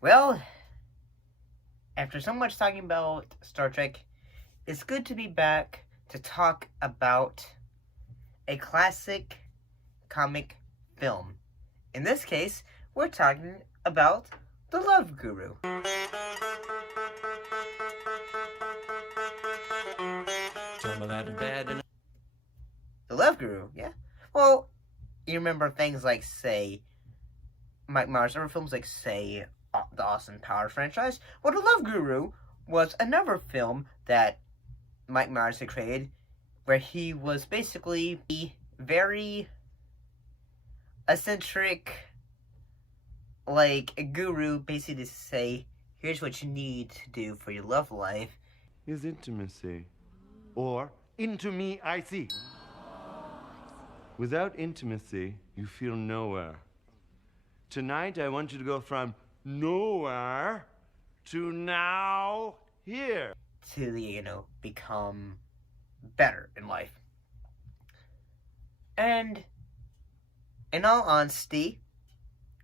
Well, after so much talking about Star Trek, it's good to be back to talk about a classic comic film. In this case, we're talking about The Love Guru. The Love Guru, yeah? Well, you remember things like, say, Mike Myers, or films like, say, the Austin Powers franchise? Well, The Love Guru was another film that Mike Myers had created where he was basically a very eccentric, like, a guru, basically to say, here's what you need to do for your love life. Is intimacy. Or, into me I see. Without intimacy, you feel nowhere. Tonight, I want you to go from nowhere to now here. To, become better in life. And, in all honesty,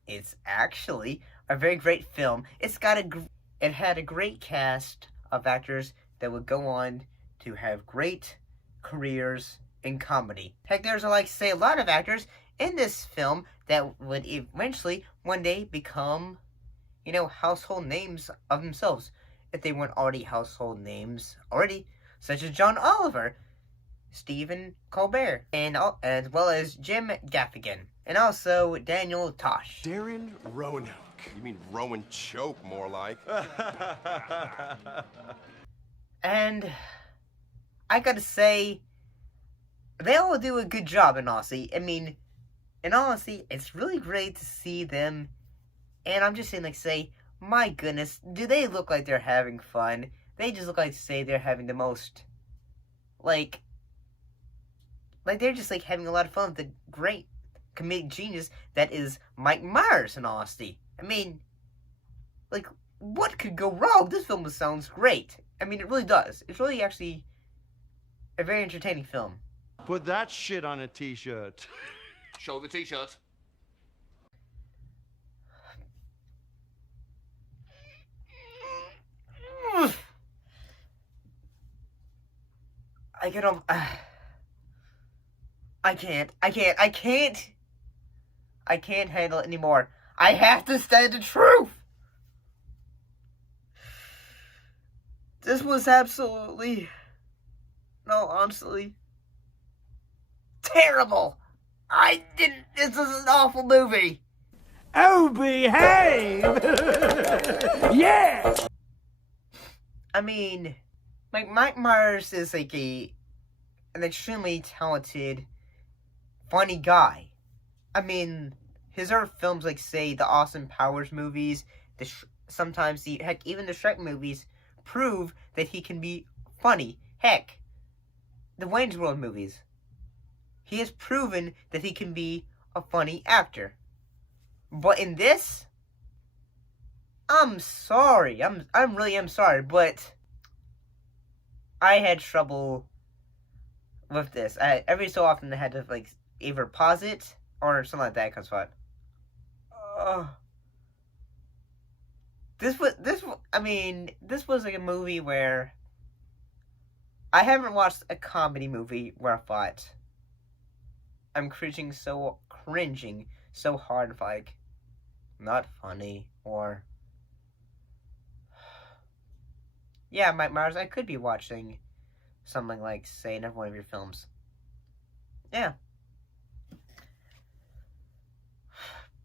it's actually a very great film. It had a great cast of actors that would go on to have great careers in comedy. Heck, there's a lot of actors in this film that would eventually one day become, household names of themselves, if they weren't already household names already, such as John Oliver, Stephen Colbert, and as well as Jim Gaffigan, and also Daniel Tosh. Darren Roanoke. You mean Rowan Choke, more like. And I gotta say, they all do a good job in honesty. In honesty, it's really great to see them. And I'm just saying, my goodness, do they look like they're having fun? They just look like, they're having the most, like they're just, having a lot of fun with the great comedic genius that is Mike Myers, in honesty. What could go wrong? This film sounds great. It really does. It's really actually a very entertaining film. Put that shit on a t-shirt. Show the t-shirt. I can't handle it anymore. I have to say the truth. This was absolutely, no, honestly, terrible. This is an awful movie. Oh, behave! Yeah! Mike Myers is an extremely talented, funny guy. His other films, say, the Austin Powers movies, sometimes even the Shrek movies, prove that he can be funny. Heck, the Wayne's World movies. He has proven that he can be a funny actor. But in this, I'm sorry. I really am sorry, but I had trouble with this. Every so often I had to either pause it or something like that because this was a movie where I haven't watched a comedy movie where I thought I'm cringing so hard if not funny or yeah, Mike Myers, I could be watching something like, say, another one of your films. Yeah.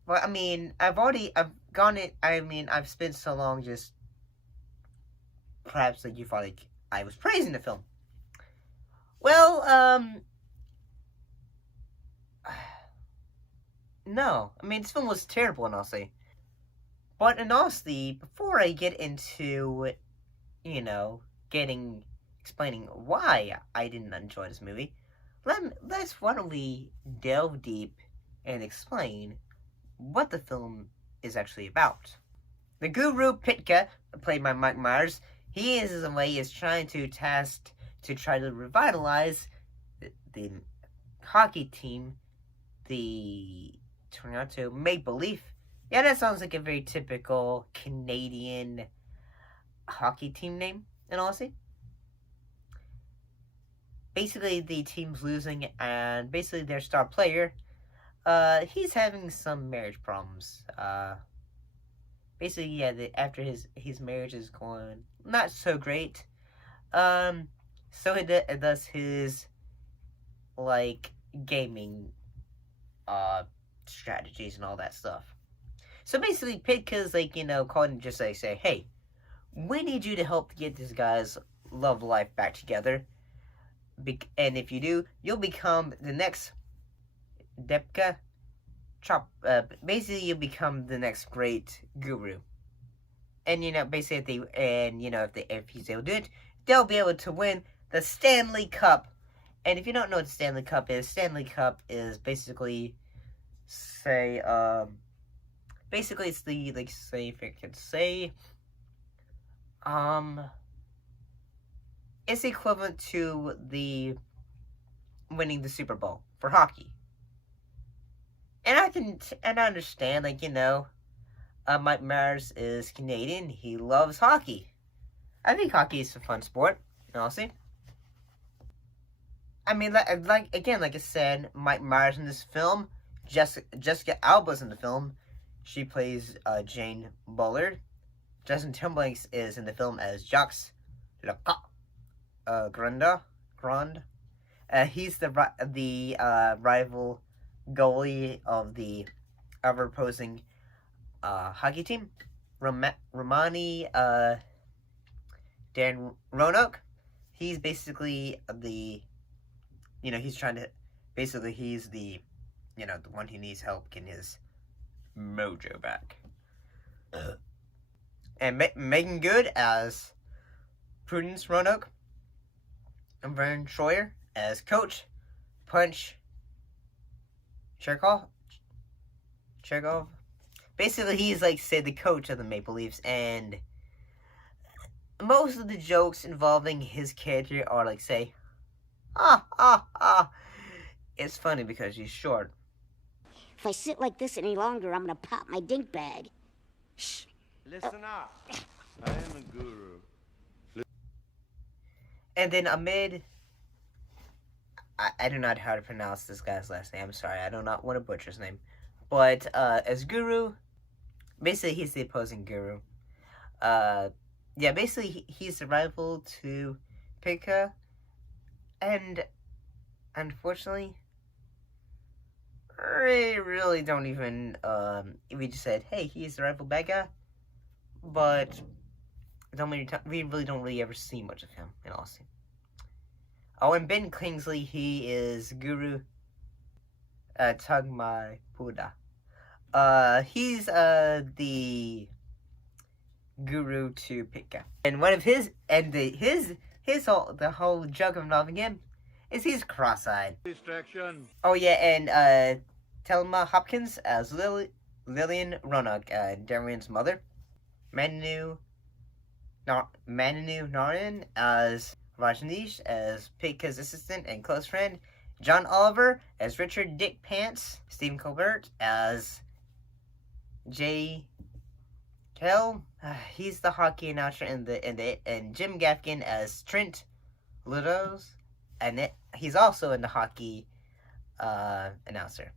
Well, I've spent so long just, perhaps, you thought, I was praising the film. Well, no. This film was terrible, in honesty. But in honesty, before I get into, explaining why I didn't enjoy this movie, why don't we delve deep and explain what the film is actually about. The Guru Pitka, played by Mike Myers, he is in a way is trying to try to revitalize the hockey team, the Toronto Maple Leaf. Yeah, that sounds like a very typical Canadian hockey team name, in honesty. Basically, the team's losing, and basically their star player, he's having some marriage problems. Basically, yeah, after his marriage is going not so great. So it does his, like, gaming, strategies and all that stuff. So basically, Pitka's, like, calling and just, like, say, hey, we need you to help get this guy's love life back together. And if you do, you'll become the next Depka Chop. Basically, you'll become the next great guru. And basically, if he's able to do it, they'll be able to win the Stanley Cup. And if you don't know what the Stanley Cup is basically, say, basically it's the, like, say, if I could say, it's equivalent to the winning the Super Bowl for hockey. And I understand, like, Mike Myers is Canadian. He loves hockey. I think hockey is a fun sport, honestly. I mean, like I said, Mike Myers in this film, Jessica Alba's in the film. She plays Jane Bullard. Justin Timberlake is in the film as Jacques Grande. He's the rival goalie of the ever opposing hockey team. Romani Dan Roanoke. He's basically he's trying to, he's the one who needs help getting his mojo back. And Megan Good as Prudence Roanoke. And Vern Troyer as Coach Punch Cherkov. Basically, he's, like, say, the coach of the Maple Leafs, and most of the jokes involving his character are, like, say, It's funny because he's short. If I sit like this any longer, I'm gonna pop my dink bag. Shh. Listen up. I am a guru. And then Ahmed, I don't know how to pronounce this guy's last name. I'm sorry, I do not want to butcher his name. But as Guru, basically he's the opposing Guru. Yeah, basically he's the rival to Pika. And unfortunately, we really don't even, we just said, hey, he's the rival bad guy. But we really don't ever see much of him in Austin. Oh, and Ben Kingsley, he is Guru Tugmai Puda. He's the guru to Pika. And one of his, and the whole joke involving him is he's cross-eyed. Distraction. Oh yeah, and Thelma Hopkins as Lillian Roanoke, Darian's mother. Manu Narayan as Rajneesh, as Pika's assistant and close friend. John Oliver as Richard Dick Pants. Stephen Colbert as Jay Kell. He's the hockey announcer, and Jim Gaffigan as Trent Ludos, and he's also in the hockey announcer.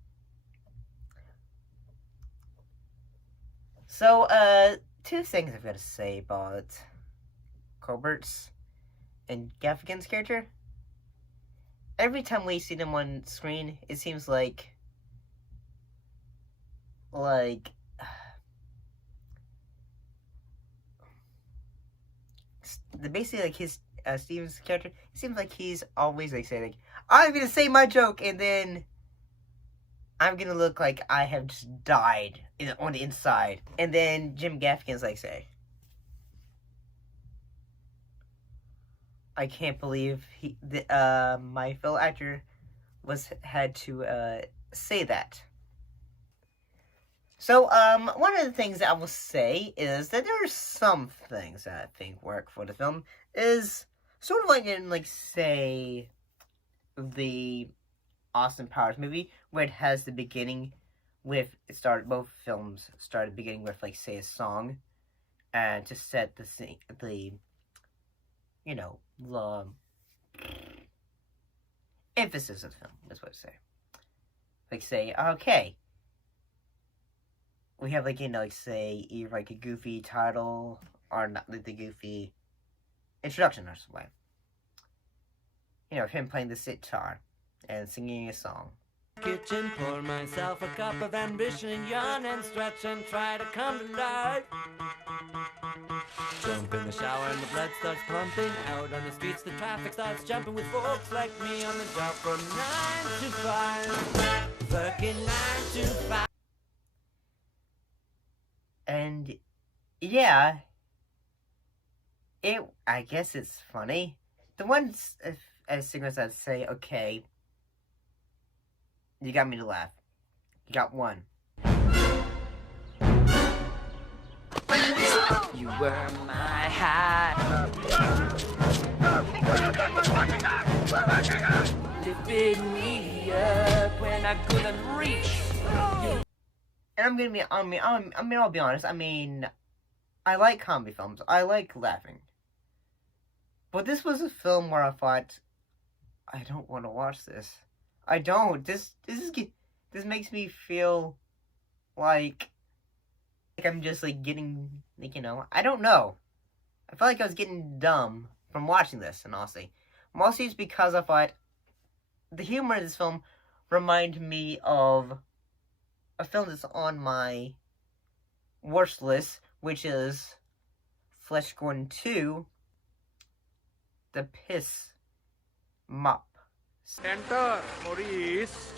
So, two things I've got to say about Colbert's and Gaffigan's character. Every time we see them on screen, it seems like basically, like, his Steven's character, it seems like he's always like saying, like, I'm gonna say my joke, and then I'm gonna look like I have just died on the inside. And then Jim Gaffigan's like, say, I can't believe my fellow actor had to say that. So, one of the things that I will say is that there are some things that I think work for the film. Is sort of like in, like, say, the Austin Powers movie, where it has the beginning with, both films started beginning with, like, say, a song, and to set the scene, the emphasis of the film, is what I say. Like, say, okay, we have, like, like, say, either, like, a goofy title, or not, like, the goofy introduction, or something. Him playing the sitar, and singing a song. Kitchen, pour myself a cup of ambition and yawn and stretch and try to come to life. Jump in the shower and the blood starts pumping. Out on the streets the traffic starts jumping with folks like me on the job from 9 to 5. Working 9 to 5. And yeah, I guess it's funny. The ones as singers that say, okay, you got me to laugh. You got one. You were my high. Lifted me up when I couldn't reach. And I'm gonna be, I'll be honest. I mean, I like comedy films. I like laughing. But this was a film where I thought, I don't want to watch this. I don't. This makes me feel like I'm just, like, getting, like, I don't know. I felt like I was getting dumb from watching this, and honestly. Mostly it's because I thought the humor in this film reminded me of a film that's on my worst list, which is Flash Gordon 2, The Piss Mop. Enter Maurice.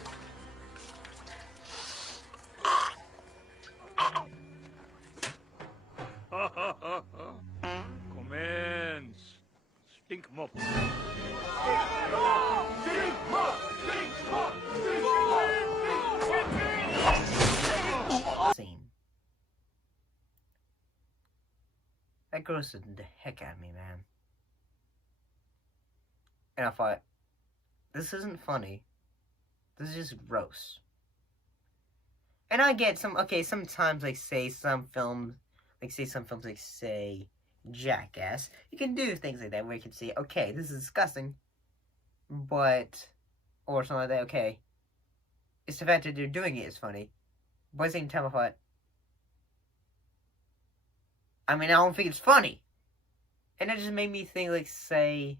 Commence. Stink mop. Scene. That grossed the heck out of me, man. And I thought, this isn't funny. This is just gross. And I get sometimes, like, say, some films, like, say, Jackass, you can do things like that where you can say, okay, this is disgusting, but, or something like that, okay, it's the fact that they're doing it is funny, but at the same time I thought, I don't think it's funny, and it just made me think, like, say,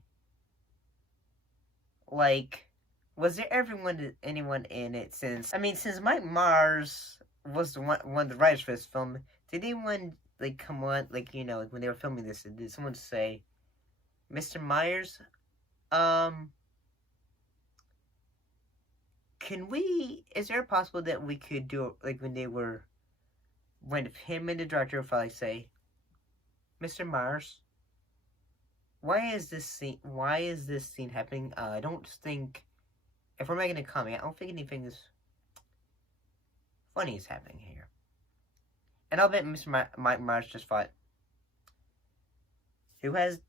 like, was there anyone in it since Mike Mars was one of the writers for this film, did anyone, like, come on, like, like, when they were filming this, did someone say, Mr. Myers, is there possible that we could do, like, when him and the director would probably say, Mr. Myers, why is this scene happening? I don't think, if we're making a comedy, I don't think anything is funny is happening here. And I'll bet Mr. Mike Myers just thought, who has,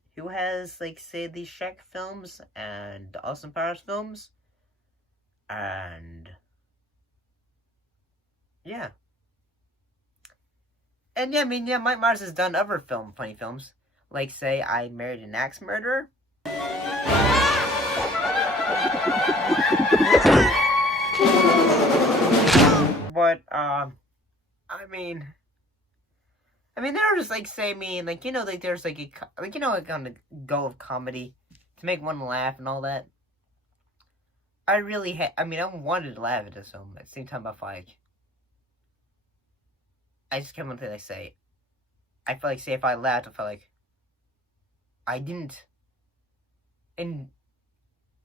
like, say, the Shrek films, and the Austin Powers films, and, yeah. And, yeah, Mike Myers has done other funny films, like, say, I Married an Axe Murderer. But, they were just, like, say, like, like, there's, like, like, on the go of comedy, to make one laugh and all that. I really I wanted to laugh at this film, at the same time, I felt like, I just kept on thing I say, I felt like, say, if I laughed, I felt like, I didn't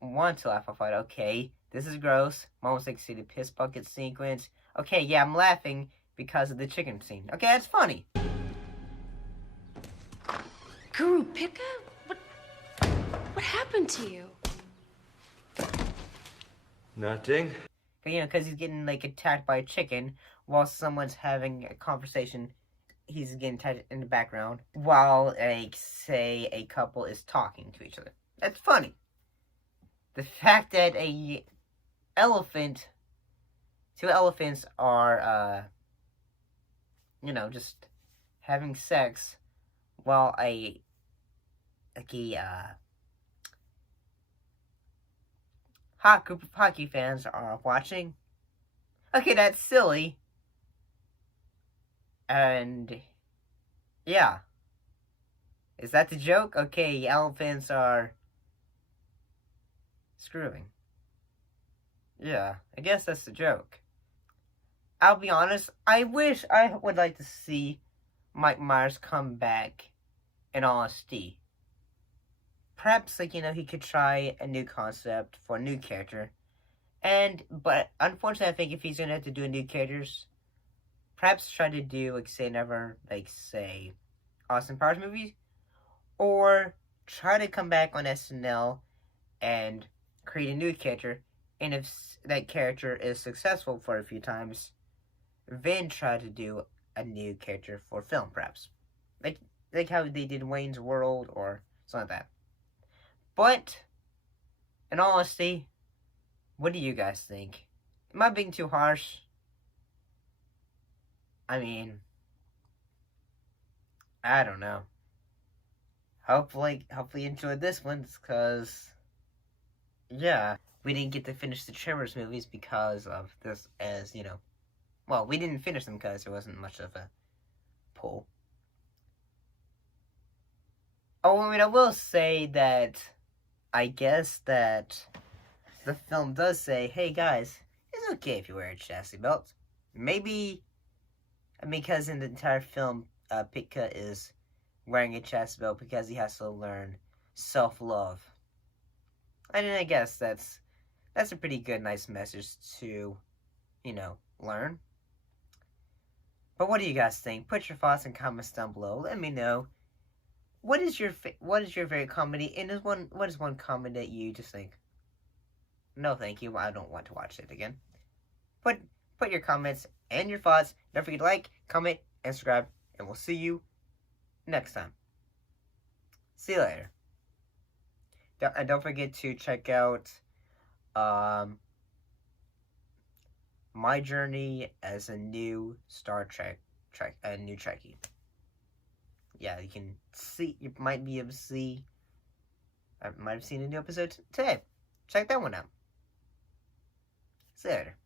want to laugh. I thought, okay, this is gross. Mom's like, see the piss bucket sequence. Okay, yeah, I'm laughing because of the chicken scene. Okay, that's funny. Guru Pika? What happened to you? Nothing. Because he's getting, like, attacked by a chicken while someone's having a conversation. He's getting attacked in the background while, like, say, a couple is talking to each other. That's funny. The fact that two elephants are, just having sex while a hot group of hockey fans are watching. Okay, that's silly. And, yeah. Is that the joke? Okay, elephants are screwing. Yeah, I guess that's the joke. I'll be honest, I would like to see Mike Myers come back in honesty. Perhaps, he could try a new concept for a new character. But unfortunately, I think if he's gonna have to do a new characters, perhaps try to do, say, Austin Powers movies, or try to come back on SNL and create a new character, and if that character is successful for a few times, then try to do a new character for film, perhaps. Like how they did Wayne's World, or something like that. But, in all honesty, what do you guys think? Am I being too harsh? I mean, I don't know. Hopefully you enjoyed this one, because, yeah, we didn't get to finish the Tremors movies because of this, well, we didn't finish them because there wasn't much of a pull. Oh, I will say that I guess that the film does say, hey guys, it's okay if you wear a chastity belt. Maybe because in the entire film, Pitka is wearing a chastity belt because he has to learn self-love. And I guess that's a pretty good, nice message to, learn. But what do you guys think? Put your thoughts and comments down below. Let me know. What is your favorite comedy? And what is one comedy that you just think, no thank you, I don't want to watch it again? Put your comments and your thoughts. Don't forget to like, comment, and subscribe. And we'll see you next time. See you later. And don't forget to check out my journey as a new Star Trek, a new Trekkie. Yeah, you can see, you might be able to see, I might have seen a new episode today. Check that one out. See you later.